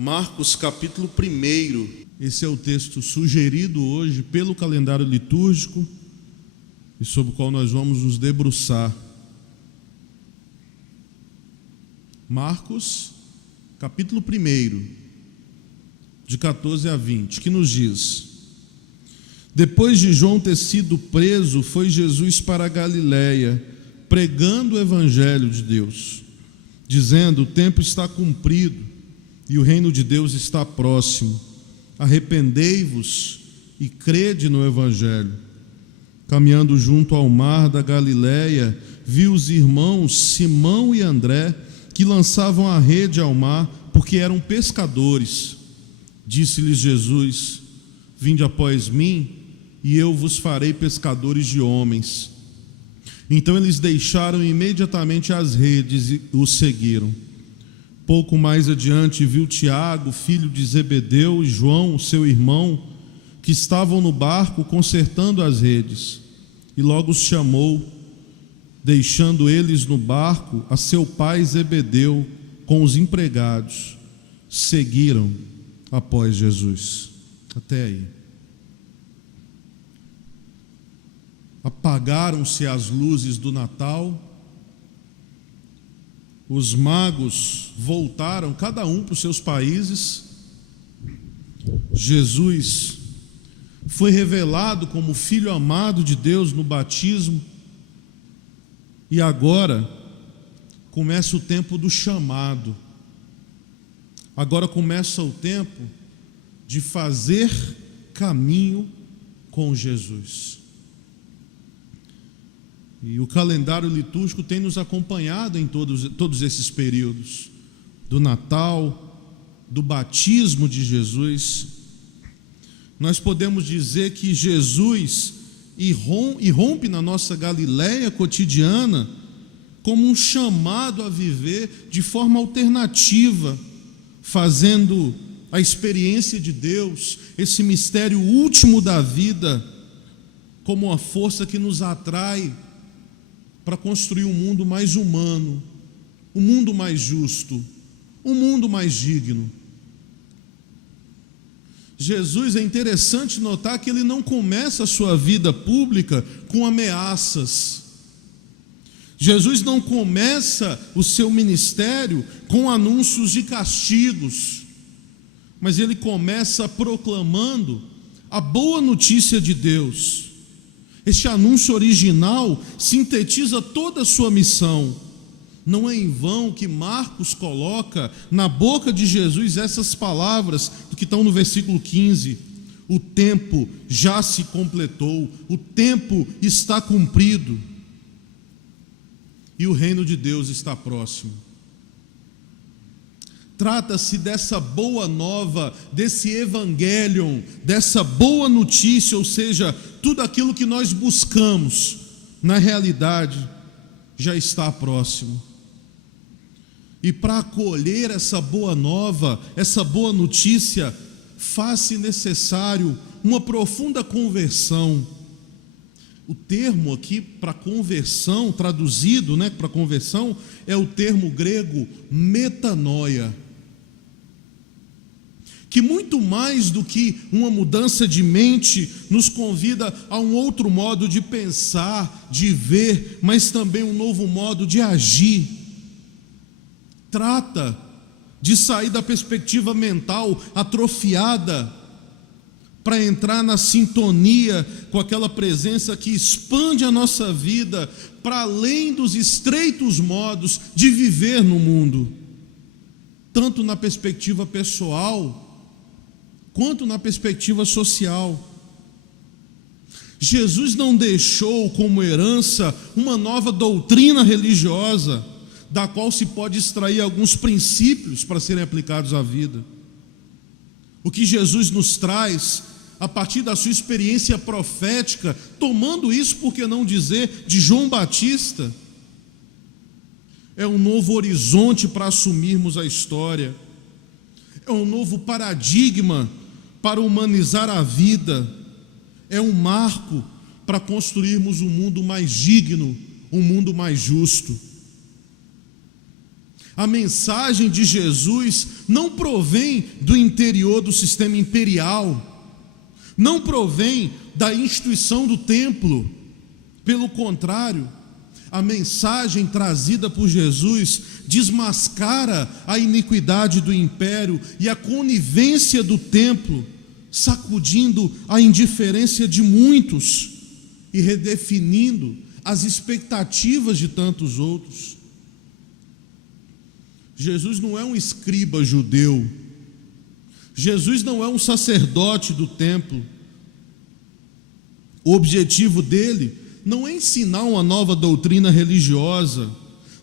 Marcos capítulo 1. Esse é o texto sugerido hoje pelo calendário litúrgico e sobre o qual nós vamos nos debruçar. Marcos capítulo 1, de 14 a 20, que nos diz: Depois de João ter sido preso, foi Jesus para a Galiléia, pregando o evangelho de Deus, dizendo: o tempo está cumprido e o reino de Deus está próximo. Arrependei-vos e crede no evangelho. Caminhando junto ao mar da Galiléia, viu os irmãos Simão e André, que lançavam a rede ao mar, porque eram pescadores. Disse-lhes Jesus: Vinde após mim, e eu vos farei pescadores de homens. Então eles deixaram imediatamente as redes e o seguiram. Pouco mais adiante viu Tiago, filho de Zebedeu, e João, seu irmão, que estavam no barco consertando as redes, e logo os chamou, deixando eles no barco, a seu pai Zebedeu com os empregados. Seguiram após Jesus. Até aí. Apagaram-se as luzes do Natal. Os magos voltaram, cada um para os seus países. Jesus foi revelado como Filho amado de Deus no batismo. E agora começa o tempo do chamado. Agora começa o tempo de fazer caminho com Jesus. E o calendário litúrgico tem nos acompanhado em todos esses períodos, do Natal, do batismo de Jesus. Nós podemos dizer que Jesus irrompe na nossa Galiléia cotidiana como um chamado a viver de forma alternativa, fazendo a experiência de Deus, esse mistério último da vida, como uma força que nos atrai para construir um mundo mais humano, um mundo mais justo, um mundo mais digno. Jesus, é interessante notar que ele não começa a sua vida pública com ameaças. Jesus não começa o seu ministério com anúncios de castigos, mas ele começa proclamando a boa notícia de Deus. Este anúncio original sintetiza toda a sua missão. Não é em vão que Marcos coloca na boca de Jesus essas palavras que estão no versículo 15: o tempo já se completou, o tempo está cumprido e o reino de Deus está próximo. Trata-se dessa boa nova, desse evangelion, dessa boa notícia, ou seja, tudo aquilo que nós buscamos, na realidade, já está próximo. E para acolher essa boa nova, essa boa notícia, faz-se necessário uma profunda conversão. O termo aqui para conversão, traduzido, para conversão, é o termo grego metanoia, que muito mais do que uma mudança de mente, nos convida a um outro modo de pensar, de ver, mas também um novo modo de agir. Trata de sair da perspectiva mental atrofiada para entrar na sintonia com aquela presença que expande a nossa vida para além dos estreitos modos de viver no mundo, tanto na perspectiva pessoal quanto na perspectiva social. Jesus não deixou como herança uma nova doutrina religiosa, da qual se pode extrair alguns princípios para serem aplicados à vida. O que Jesus nos traz, a partir da sua experiência profética, tomando isso, por que não dizer, de João Batista, é um novo horizonte para assumirmos a história, é um novo paradigma para humanizar a vida, é um marco para construirmos um mundo mais digno, um mundo mais justo. A mensagem de Jesus não provém do interior do sistema imperial, não provém da instituição do templo. Pelo contrário, a mensagem trazida por Jesus desmascara a iniquidade do império e a conivência do templo, sacudindo a indiferença de muitos e redefinindo as expectativas de tantos outros. Jesus não é um escriba judeu, Jesus não é um sacerdote do templo. O objetivo dele não é ensinar uma nova doutrina religiosa,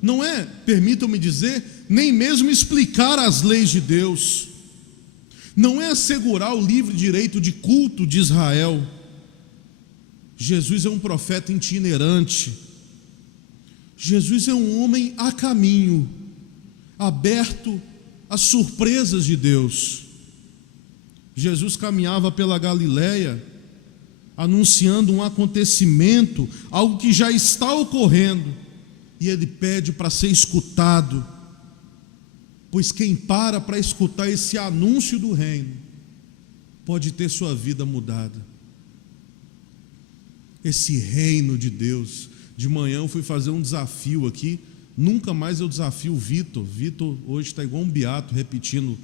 não é, permitam-me dizer, nem mesmo explicar as leis de Deus, não é assegurar o livre direito de culto de Israel. Jesus é um profeta itinerante, Jesus é um homem a caminho, aberto às surpresas de Deus. Jesus caminhava pela Galileia, anunciando um acontecimento, algo que já está ocorrendo, e ele pede para ser escutado, pois quem para escutar esse anúncio do reino, pode ter sua vida mudada. Esse reino de Deus. De manhã eu fui fazer um desafio aqui, nunca mais eu desafio o Vitor. Vitor hoje está igual um beato, repetindo,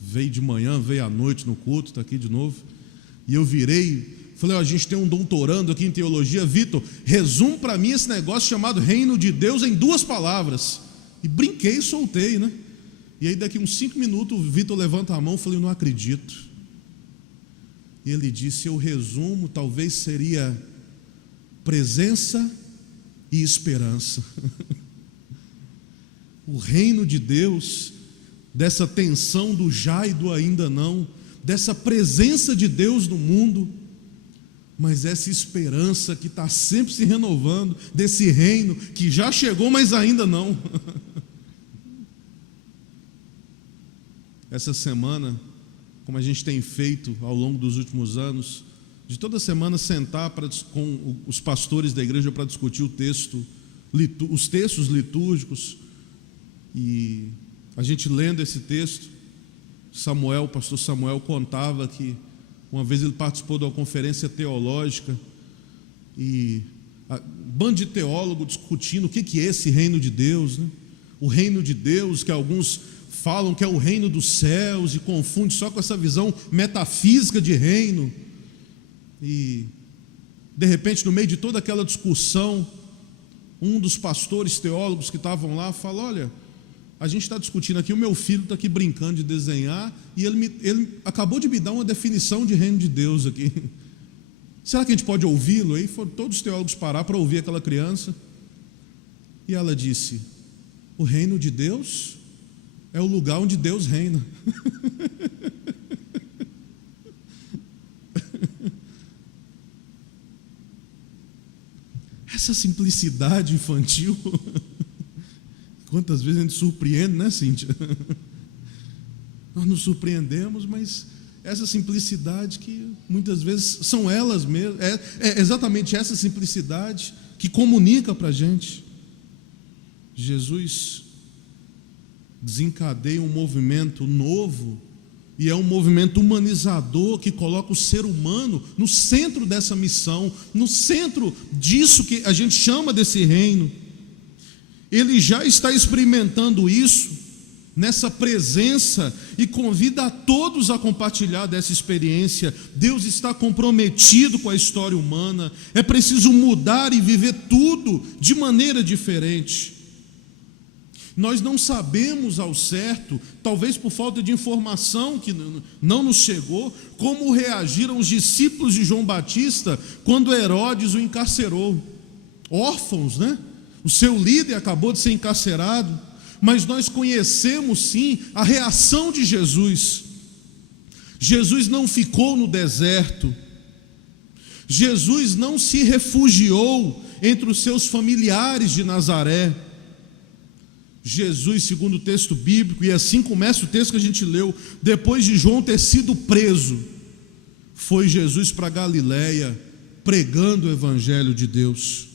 veio de manhã, veio à noite no culto, está aqui de novo. E eu virei, falei, a gente tem um doutorando aqui em teologia, Vitor, resume para mim esse negócio chamado reino de Deus em 2 palavras. E brinquei e soltei, né? E aí daqui uns 5 minutos o Vitor levanta a mão, falei, não acredito. E ele disse, eu resumo, talvez seria presença e esperança. O reino de Deus, dessa tensão do já e do ainda não, dessa presença de Deus no mundo, mas essa esperança que está sempre se renovando, desse reino que já chegou, mas ainda não. Essa semana, como a gente tem feito ao longo dos últimos anos, de toda semana sentar com os pastores da igreja para discutir os textos litúrgicos, e a gente lendo esse texto, o pastor Samuel contava que uma vez ele participou de uma conferência teológica, e um bando de teólogos discutindo o que é esse reino de Deus, né? O reino de Deus, que alguns falam que é o reino dos céus, e confunde só com essa visão metafísica de reino. E de repente, no meio de toda aquela discussão, um dos pastores teólogos que estavam lá fala, olha, a gente está discutindo aqui, o meu filho está aqui brincando de desenhar, e ele acabou de me dar uma definição de reino de Deus aqui. Será que a gente pode ouvi-lo? Aí foram todos os teólogos parar para ouvir aquela criança, e ela disse, o reino de Deus é o lugar onde Deus reina. Essa simplicidade infantil, quantas vezes a gente surpreende, né, Cíntia? Nós nos surpreendemos, mas essa simplicidade que muitas vezes são elas mesmas, é exatamente essa simplicidade que comunica para a gente. Jesus desencadeia um movimento novo, e é um movimento humanizador que coloca o ser humano no centro dessa missão, no centro disso que a gente chama desse reino. Ele já está experimentando isso nessa presença e convida a todos a compartilhar dessa experiência. Deus está comprometido com a história humana. É preciso mudar e viver tudo de maneira diferente. Nós não sabemos ao certo, talvez por falta de informação que não nos chegou, como reagiram os discípulos de João Batista quando Herodes o encarcerou. Órfãos, né? O seu líder acabou de ser encarcerado, mas nós conhecemos sim a reação de Jesus. Jesus não ficou no deserto, Jesus não se refugiou entre os seus familiares de Nazaré. Jesus, segundo o texto bíblico, e assim começa o texto que a gente leu, depois de João ter sido preso, foi Jesus para Galileia, pregando o evangelho de Deus.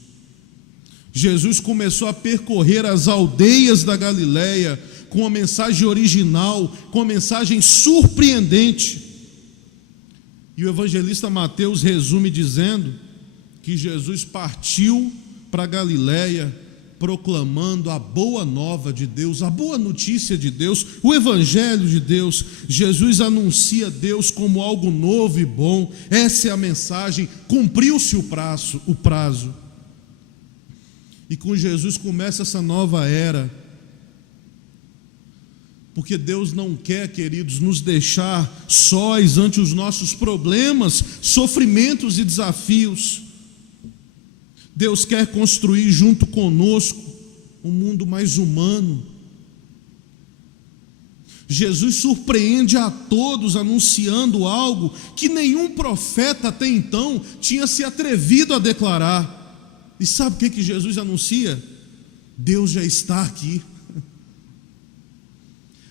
Jesus começou a percorrer as aldeias da Galileia, com a mensagem original, com a mensagem surpreendente. E o evangelista Mateus resume dizendo que Jesus partiu para Galiléia proclamando a boa nova de Deus, a boa notícia de Deus, o evangelho de Deus. Jesus anuncia Deus como algo novo e bom. Essa é a mensagem. Cumpriu-se o prazo. E com Jesus começa essa nova era. Porque Deus não quer, queridos, nos deixar sós ante os nossos problemas, sofrimentos e desafios. Deus quer construir junto conosco um mundo mais humano. Jesus surpreende a todos anunciando algo que nenhum profeta até então tinha se atrevido a declarar. E sabe o que Jesus anuncia? Deus já está aqui.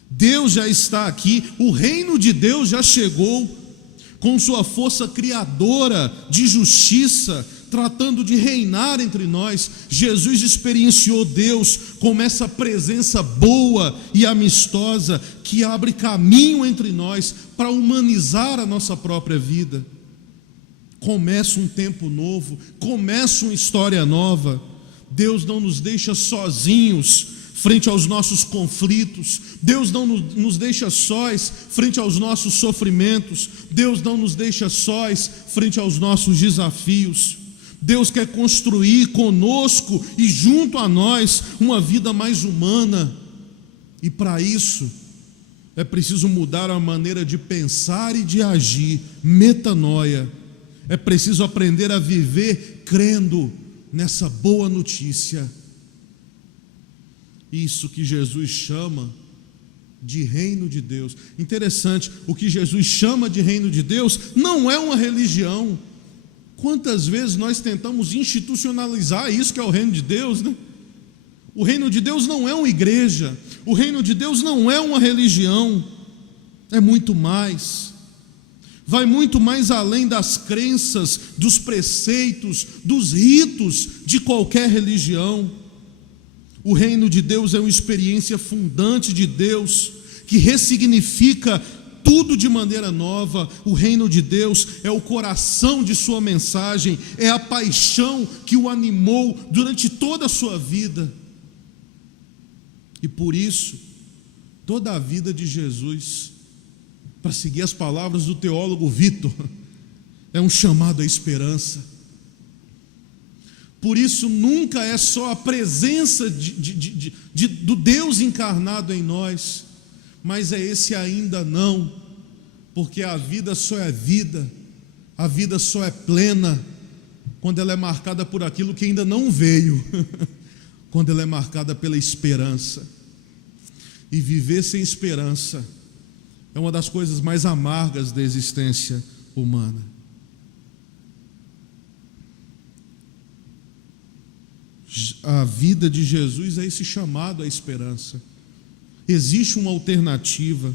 Deus já está aqui, o reino de Deus já chegou, com sua força criadora de justiça, tratando de reinar entre nós. Jesus experienciou Deus como essa presença boa e amistosa, que abre caminho entre nós para humanizar a nossa própria vida. Começa um tempo novo, começa uma história nova. Deus não nos deixa sozinhos frente aos nossos conflitos. Deus não nos deixa sós frente aos nossos sofrimentos. Deus não nos deixa sós frente aos nossos desafios. Deus quer construir conosco e junto a nós uma vida mais humana. E para isso é preciso mudar a maneira de pensar e de agir, metanoia. É preciso aprender a viver crendo nessa boa notícia. Isso que Jesus chama de reino de Deus. Interessante, o que Jesus chama de reino de Deus não é uma religião. Quantas vezes nós tentamos institucionalizar isso que é o reino de Deus, né? O reino de Deus não é uma igreja, o reino de Deus não é uma religião, é muito mais. Vai muito mais além das crenças, dos preceitos, dos ritos de qualquer religião. O reino de Deus é uma experiência fundante de Deus, que ressignifica tudo de maneira nova. O reino de Deus é o coração de sua mensagem, é a paixão que o animou durante toda a sua vida. E por isso, toda a vida de Jesus, para seguir as palavras do teólogo Vitor, é um chamado à esperança. Por isso nunca é só a presença do Deus encarnado em nós, mas é esse ainda não, porque a vida só é vida, a vida só é plena quando ela é marcada por aquilo que ainda não veio, quando ela é marcada pela esperança. E viver sem esperança é uma das coisas mais amargas da existência humana. A vida de Jesus é esse chamado à esperança. Existe uma alternativa.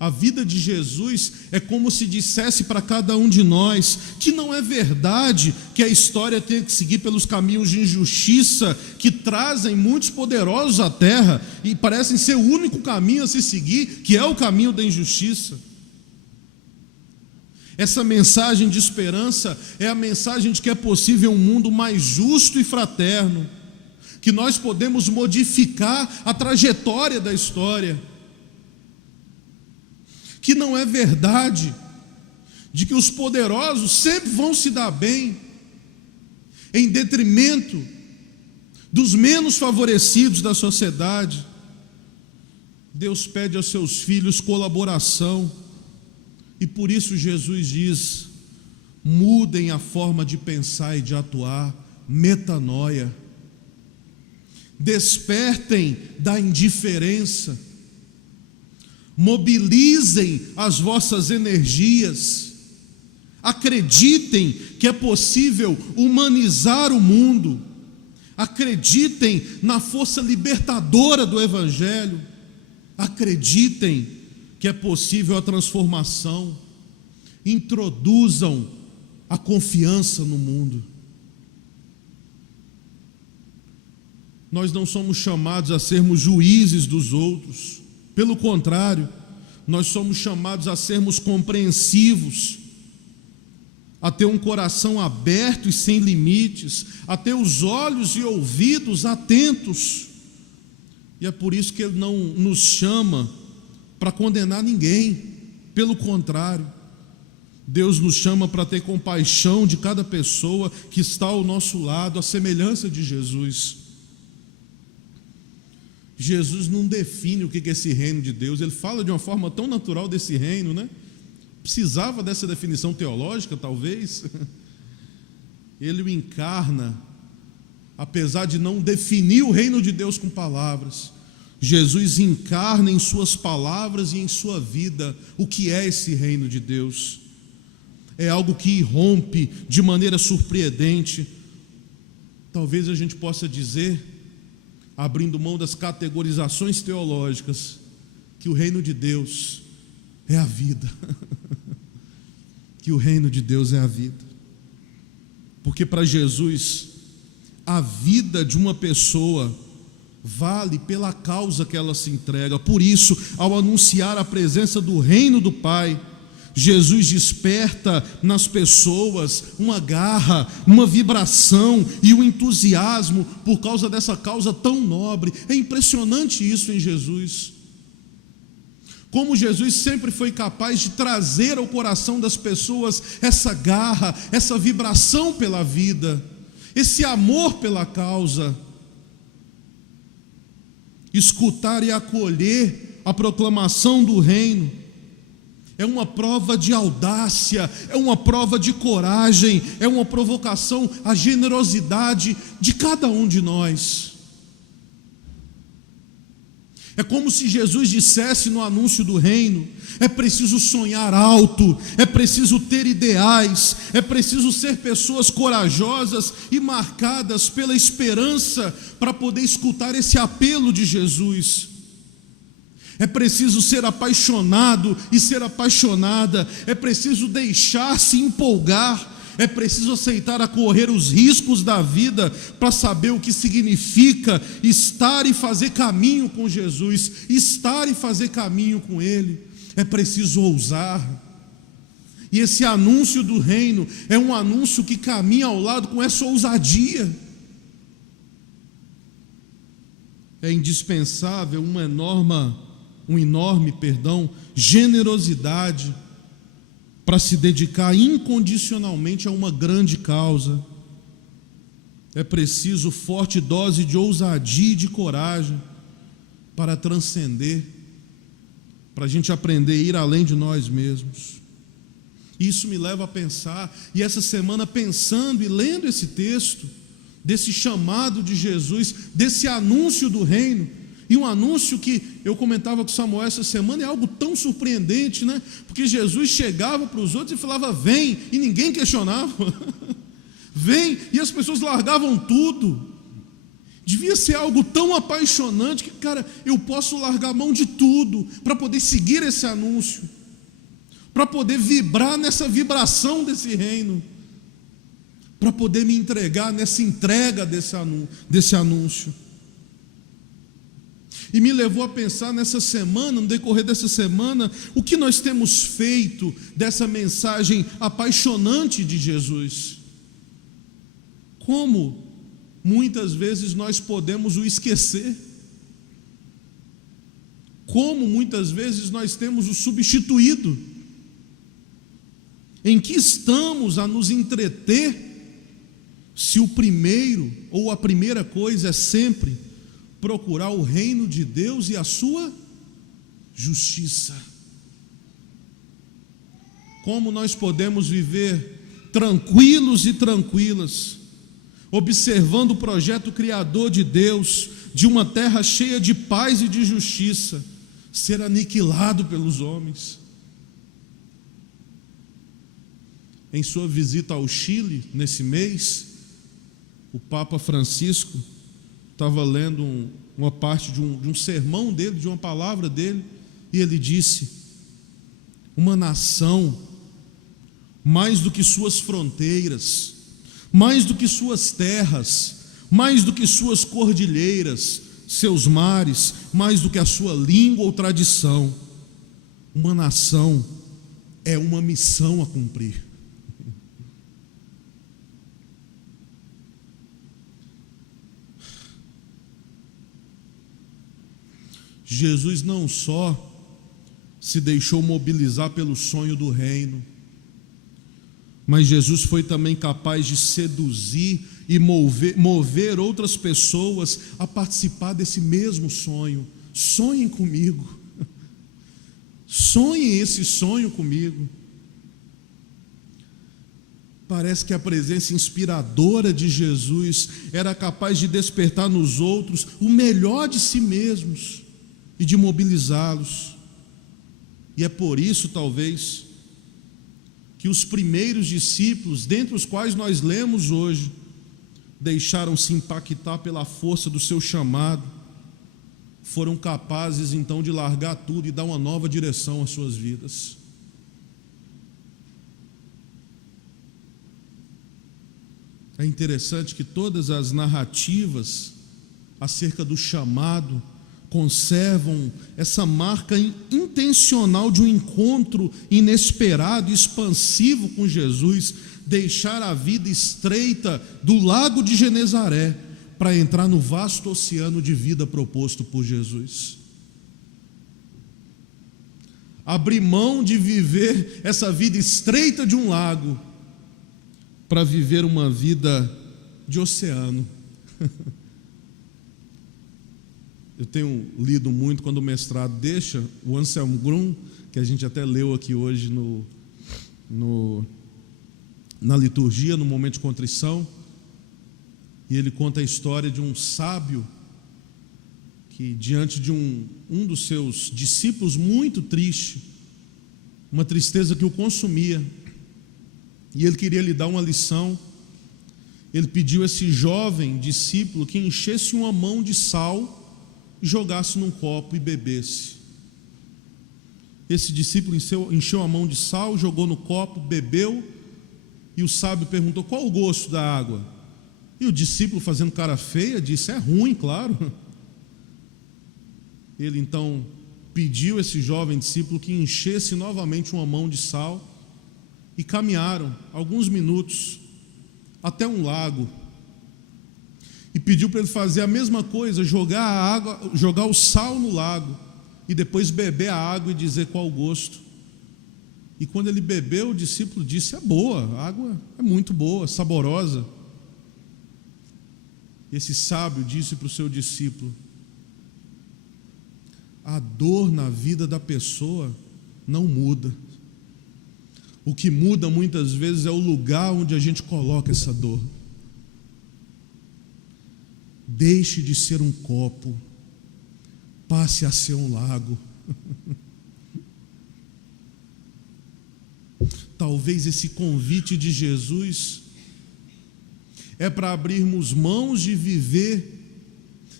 A vida de Jesus é como se dissesse para cada um de nós que não é verdade que a história tenha que seguir pelos caminhos de injustiça que trazem muitos poderosos à terra e parecem ser o único caminho a se seguir, que é o caminho da injustiça. Essa mensagem de esperança é a mensagem de que é possível um mundo mais justo e fraterno, que nós podemos modificar a trajetória da história, que não é verdade de que os poderosos sempre vão se dar bem em detrimento dos menos favorecidos da sociedade. Deus pede aos seus filhos colaboração. E por isso Jesus diz: mudem a forma de pensar e de atuar, metanoia. Despertem da indiferença, mobilizem as vossas energias, acreditem que é possível humanizar o mundo, acreditem na força libertadora do Evangelho, acreditem que é possível a transformação, introduzam a confiança no mundo. Nós não somos chamados a sermos juízes dos outros. Pelo contrário, nós somos chamados a sermos compreensivos, a ter um coração aberto e sem limites, a ter os olhos e ouvidos atentos. E é por isso que Ele não nos chama para condenar ninguém. Pelo contrário, Deus nos chama para ter compaixão de cada pessoa que está ao nosso lado, à semelhança de Jesus. Jesus não define o que é esse reino de Deus. Ele fala de uma forma tão natural desse reino, né? Precisava dessa definição teológica, talvez. Ele o encarna, apesar de não definir o reino de Deus com palavras. Jesus encarna em suas palavras e em sua vida o que é esse reino de Deus. É algo que irrompe de maneira surpreendente. Talvez a gente possa dizer, abrindo mão das categorizações teológicas, que o reino de Deus é a vida. Que o reino de Deus é a vida. Porque para Jesus, a vida de uma pessoa vale pela causa que ela se entrega. Por isso, ao anunciar a presença do reino do Pai, Jesus desperta nas pessoas uma garra, uma vibração e um entusiasmo por causa dessa causa tão nobre. É impressionante isso em Jesus. Como Jesus sempre foi capaz de trazer ao coração das pessoas essa garra, essa vibração pela vida, esse amor pela causa. Escutar e acolher a proclamação do reino é uma prova de audácia, é uma prova de coragem, é uma provocação à generosidade de cada um de nós. É como se Jesus dissesse no anúncio do reino: é preciso sonhar alto, é preciso ter ideais, é preciso ser pessoas corajosas e marcadas pela esperança para poder escutar esse apelo de Jesus. É preciso ser apaixonado e ser apaixonada, é preciso deixar-se empolgar, é preciso aceitar a correr os riscos da vida para saber o que significa estar e fazer caminho com Jesus, estar e fazer caminho com Ele. É preciso ousar. E esse anúncio do reino é um anúncio que caminha ao lado com essa ousadia. É indispensável uma enorme generosidade para se dedicar incondicionalmente a uma grande causa. É preciso forte dose de ousadia e de coragem para transcender, para a gente aprender a ir além de nós mesmos. Isso me leva a pensar, e essa semana pensando e lendo esse texto, desse chamado de Jesus, desse anúncio do reino, e um anúncio que eu comentava com Samuel essa semana, é algo tão surpreendente, né? Porque Jesus chegava para os outros e falava: vem, e ninguém questionava. Vem, e as pessoas largavam tudo. Devia ser algo tão apaixonante que, cara, eu posso largar a mão de tudo para poder seguir esse anúncio, para poder vibrar nessa vibração desse reino, para poder me entregar nessa entrega desse anúncio. E me levou a pensar nessa semana, no decorrer dessa semana, o que nós temos feito dessa mensagem apaixonante de Jesus. Como muitas vezes nós podemos o esquecer. Como muitas vezes nós temos o substituído. Em que estamos a nos entreter, se o primeiro ou a primeira coisa é sempre procurar o reino de Deus e a sua justiça. Como nós podemos viver tranquilos e tranquilas, observando o projeto criador de Deus, de uma terra cheia de paz e de justiça, ser aniquilado pelos homens? Em sua visita ao Chile, nesse mês, o Papa Francisco estava lendo uma parte de um sermão dele, de uma palavra dele, e ele disse: uma nação, mais do que suas fronteiras, mais do que suas terras, mais do que suas cordilheiras, seus mares, mais do que a sua língua ou tradição. Uma nação é uma missão a cumprir. Jesus não só se deixou mobilizar pelo sonho do reino, mas Jesus foi também capaz de seduzir e mover outras pessoas a participar desse mesmo sonho. Sonhem comigo, sonhem esse sonho comigo. Parece que a presença inspiradora de Jesus era capaz de despertar nos outros o melhor de si mesmos e de mobilizá-los. E é por isso, talvez, que os primeiros discípulos, dentre os quais nós lemos hoje, deixaram-se impactar pela força do seu chamado, foram capazes então de largar tudo e dar uma nova direção às suas vidas. É interessante que todas as narrativas acerca do chamado conservam essa marca intencional de um encontro inesperado e expansivo com Jesus, deixar a vida estreita do lago de Genezaré para entrar no vasto oceano de vida proposto por Jesus. Abrir mão de viver essa vida estreita de um lago para viver uma vida de oceano. Eu tenho lido muito quando o mestrado deixa, o Anselm Grun, que a gente até leu aqui hoje na liturgia, no momento de contrição, e ele conta a história de um sábio que, diante de um dos seus discípulos muito triste, uma tristeza que o consumia, e ele queria lhe dar uma lição, ele pediu a esse jovem discípulo que enchesse uma mão de sal e jogasse num copo e bebesse. Esse discípulo encheu a mão de sal, jogou no copo, bebeu, e o sábio perguntou: qual o gosto da água? E o discípulo, fazendo cara feia, disse: é ruim, claro. Ele então pediu a esse jovem discípulo que enchesse novamente uma mão de sal, e caminharam alguns minutos até um lago, e pediu para ele fazer a mesma coisa, jogar o sal no lago, e depois beber a água e dizer qual o gosto. E quando ele bebeu, o discípulo disse: é boa, a água é muito boa, saborosa. Esse sábio disse para o seu discípulo: a dor na vida da pessoa não muda. O que muda muitas vezes é o lugar onde a gente coloca essa dor. Deixe de ser um copo, passe a ser um lago. Talvez esse convite de Jesus é para abrirmos mãos de viver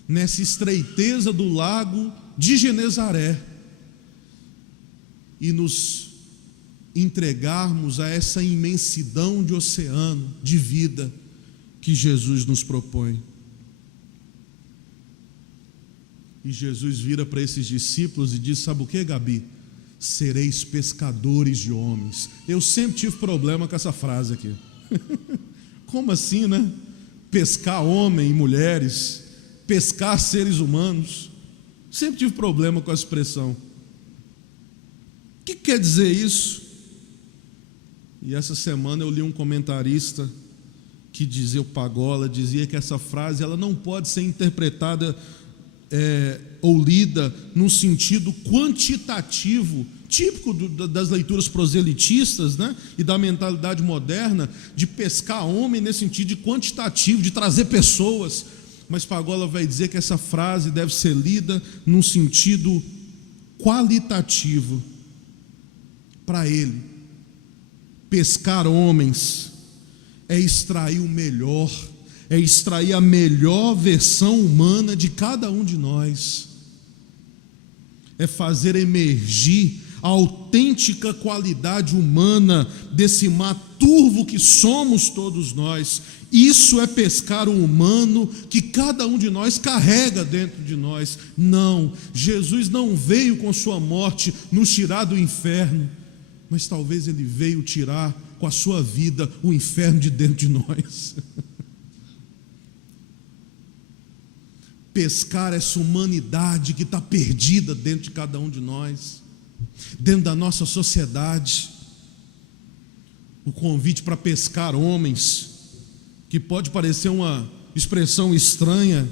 nessa estreiteza do lago de Genezaré e nos entregarmos a essa imensidão de oceano de vida que Jesus nos propõe. E Jesus vira para esses discípulos e diz: sabe o que, Gabi? Sereis pescadores de homens. Eu sempre tive problema com essa frase aqui. Como assim, né? Pescar homem e mulheres, pescar seres humanos. Sempre tive problema com a expressão. O que quer dizer isso? E essa semana eu li um comentarista que dizia, o Pagola, dizia que essa frase ela não pode ser interpretada ou lida num sentido quantitativo, típico das leituras proselitistas, né? E da mentalidade moderna, de pescar homem nesse sentido de quantitativo, de trazer pessoas. Mas Pagola vai dizer que essa frase deve ser lida num sentido qualitativo. Para ele, pescar homens é extrair o melhor, é extrair a melhor versão humana de cada um de nós, é fazer emergir a autêntica qualidade humana desse mar turvo que somos todos nós. Isso é pescar o humano que cada um de nós carrega dentro de nós. Não, Jesus não veio com sua morte nos tirar do inferno, mas talvez Ele veio tirar com a sua vida o inferno de dentro de nós. Pescar essa humanidade que está perdida dentro de cada um de nós, dentro da nossa sociedade. O convite para pescar homens, que pode parecer uma expressão estranha,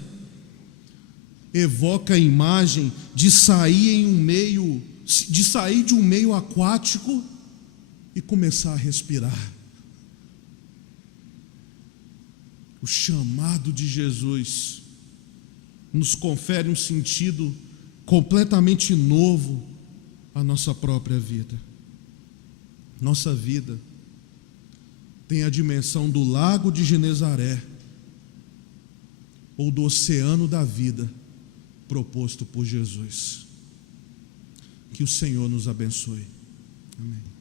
evoca a imagem de sair de um meio aquático e começar a respirar. O chamado de Jesus nos confere um sentido completamente novo à nossa própria vida. Nossa vida tem a dimensão do lago de Genezaré ou do oceano da vida proposto por Jesus. Que o Senhor nos abençoe. Amém.